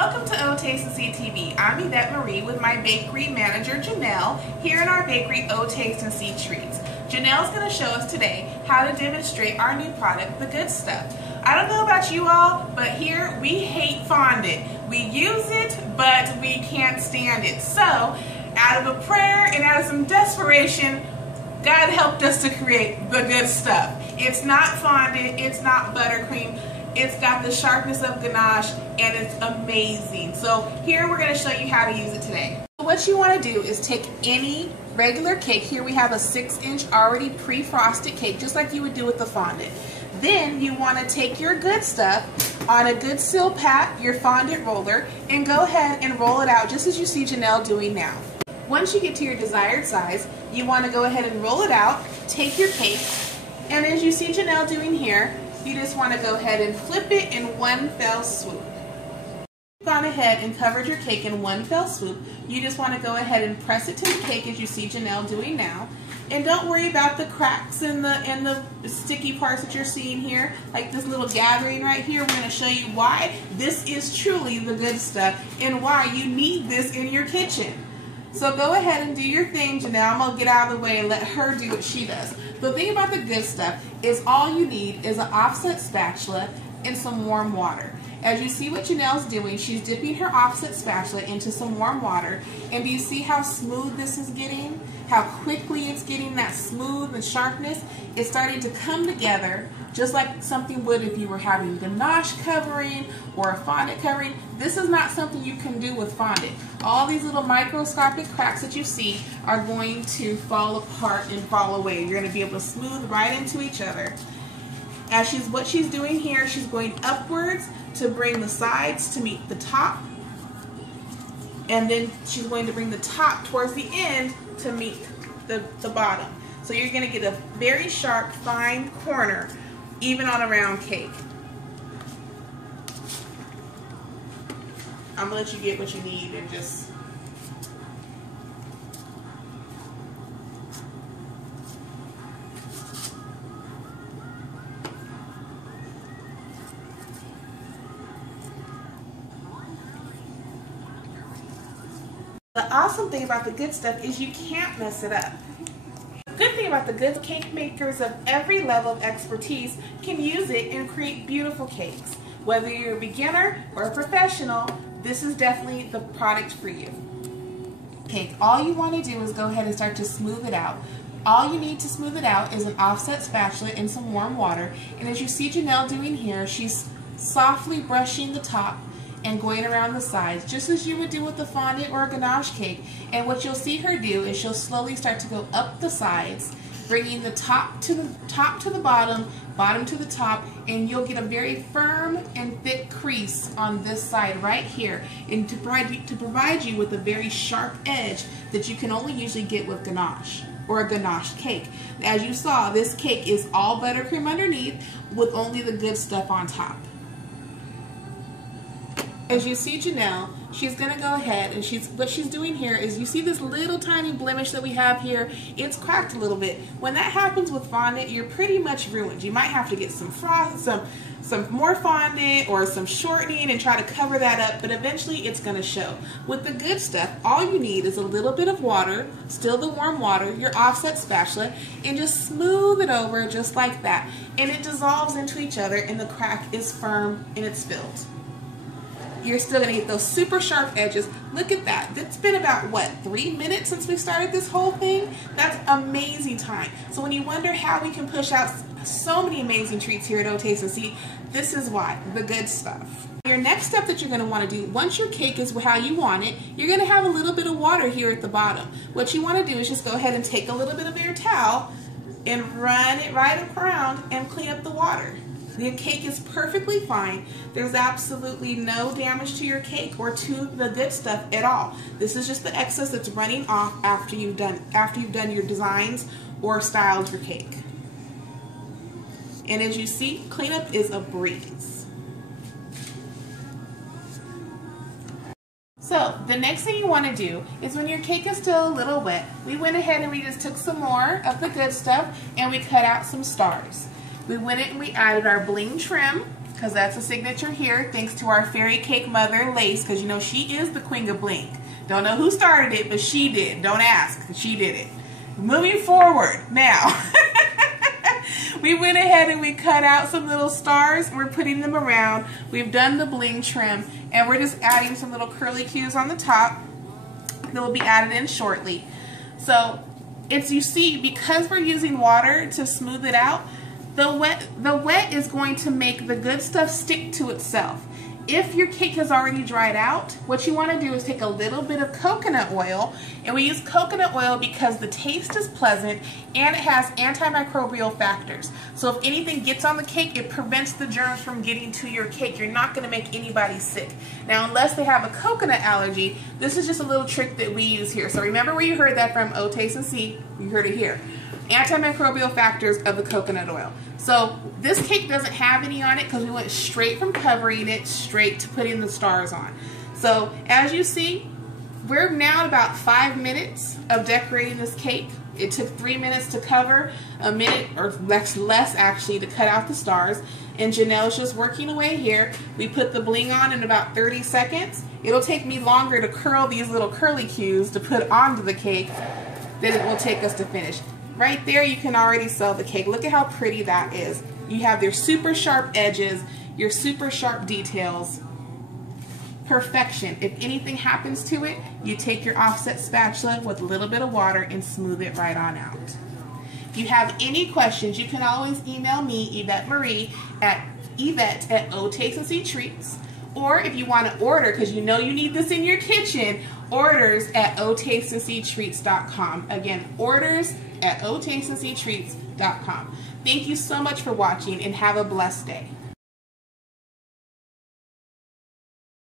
Welcome to O Taste and See TV. I'm Yvette Marie with my bakery manager Janelle here in our bakery O Taste and See Treats. Janelle's going to show us today how to demonstrate our new product, the good stuff. I don't know about you all, but here we hate fondant. We use it, but we can't stand it. So, out of a prayer and out of some desperation, God helped us to create the good stuff. It's not fondant, it's not buttercream. It's got the sharpness of ganache and it's amazing. So here we're going to show you how to use it today. So what you want to do is take any regular cake. Here we have a 6-inch already pre-frosted cake, just like you would do with the fondant. Then you want to take your good stuff on a good seal pat, your fondant roller, and go ahead and roll it out just as you see Janelle doing now. Once you get to your desired size, you want to go ahead and roll it out, take your cake, and as you see Janelle doing here, you just want to go ahead and flip it in one fell swoop. You've gone ahead and covered your cake in one fell swoop. You just want to go ahead and press it to the cake as you see Janelle doing now. And don't worry about the cracks and the sticky parts that you're seeing here, like this little gathering right here. We're going to show you why this is truly the good stuff and why you need this in your kitchen. So go ahead and do your thing, Janelle. I'm going to get out of the way and let her do what she does. The thing about the good stuff is all you need is an offset spatula and some warm water. As you see what Janelle's doing, she's dipping her offset spatula into some warm water. And do you see how smooth this is getting? How quickly it's getting that smooth and sharpness? It's starting to come together just like something would if you were having ganache covering or a fondant covering. This is not something you can do with fondant. All these little microscopic cracks that you see are going to fall apart and fall away. You're going to be able to smooth right into each other. As what she's doing here, she's going upwards to bring the sides to meet the top, and then she's going to bring the top towards the end to meet the bottom. So you're going to get a very sharp, fine corner, even on a round cake. I'm going to let you get what you need and just... The awesome thing about the good stuff is you can't mess it up. The good thing about the good cake makers of every level of expertise can use it and create beautiful cakes. Whether you're a beginner or a professional, this is definitely the product for you. Cake, all you want to do is go ahead and start to smooth it out. All you need to smooth it out is an offset spatula and some warm water. And as you see Janelle doing here, she's softly brushing the top and going around the sides, just as you would do with the fondant or a ganache cake. And what you'll see her do is she'll slowly start to go up the sides, bringing the top to the bottom, bottom to the top, and you'll get a very firm and thick crease on this side right here, and to provide you with a very sharp edge that you can only usually get with ganache or a ganache cake. As you saw, this cake is all buttercream underneath with only the good stuff on top. As you see Janelle, she's going to go ahead and what she's doing here is you see this little tiny blemish that we have here. It's cracked a little bit. When that happens with fondant, you're pretty much ruined. You might have to get some more fondant or some shortening and try to cover that up, but eventually it's going to show. With the good stuff, all you need is a little bit of water, still the warm water, your offset spatula, and just smooth it over just like that. And it dissolves into each other and the crack is firm and it's filled. You're still going to get those super sharp edges. Look at that. It's been about, what, 3 minutes since we started this whole thing? That's amazing time. So when you wonder how we can push out so many amazing treats here at O Taste and See, this is why, the good stuff. Your next step that you're going to want to do, once your cake is how you want it, you're going to have a little bit of water here at the bottom. What you want to do is just go ahead and take a little bit of your towel and run it right around and clean up the water. The cake is perfectly fine. There's absolutely no damage to your cake or to the good stuff at all. This is just the excess that's running off after you've done your designs or styled your cake. And as you see, cleanup is a breeze. So the next thing you want to do is when your cake is still a little wet, we went ahead and we just took some more of the good stuff and we cut out some stars. We went in and we added our bling trim because that's a signature here, thanks to our fairy cake mother, Lace, because you know she is the queen of bling. Don't know who started it, but she did. Don't ask. She did it. Moving forward, now, we went ahead and we cut out some little stars. We're putting them around. We've done the bling trim, and we're just adding some little curly cues on the top that will be added in shortly. So, it's, you see, because we're using water to smooth it out, the wet is going to make the good stuff stick to itself. If your cake has already dried out, what you want to do is take a little bit of coconut oil, and we use coconut oil because the taste is pleasant and it has antimicrobial factors. So if anything gets on the cake, it prevents the germs from getting to your cake. You're not going to make anybody sick. Now, unless they have a coconut allergy, this is just a little trick that we use here. So remember where you heard that from, O Taste and See, you heard it here. Antimicrobial factors of the coconut oil. So this cake doesn't have any on it because we went straight from covering it straight to putting the stars on. So as you see, we're now at about 5 minutes of decorating this cake. It took 3 minutes to cover, a minute or less actually to cut out the stars. And Janelle's just working away here. We put the bling on in about 30 seconds. It'll take me longer to curl these little curly cues to put onto the cake than it will take us to finish. Right there, you can already sell the cake. Look at how pretty that is. You have your super sharp edges, your super sharp details. Perfection. If anything happens to it, you take your offset spatula with a little bit of water and smooth it right on out. If you have any questions, you can always email me, Yvette Marie, at Yvette@OTasteandSeeTreats. Or if you want to order, because you know you need this in your kitchen, orders at OTasteandSeeTreats.com. Again, orders at OTasteandSeeTreats.com. Thank you so much for watching, and have a blessed day.